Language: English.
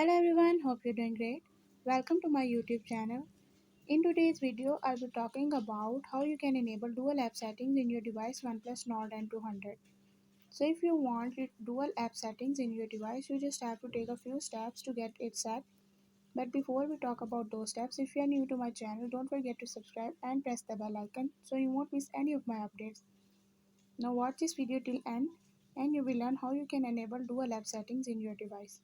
Hello everyone, hope you're doing great. Welcome to my YouTube channel. In today's video, I'll be talking about how you can enable dual app settings in your device OnePlus Nord N200. So if you want dual app settings in your device, you just have to take a few steps to get it set. But before we talk about those steps, if you are new to my channel, don't forget to subscribe and press the bell icon so you won't miss any of my updates. Now watch this video till end and you will learn how you can enable dual app settings in your device.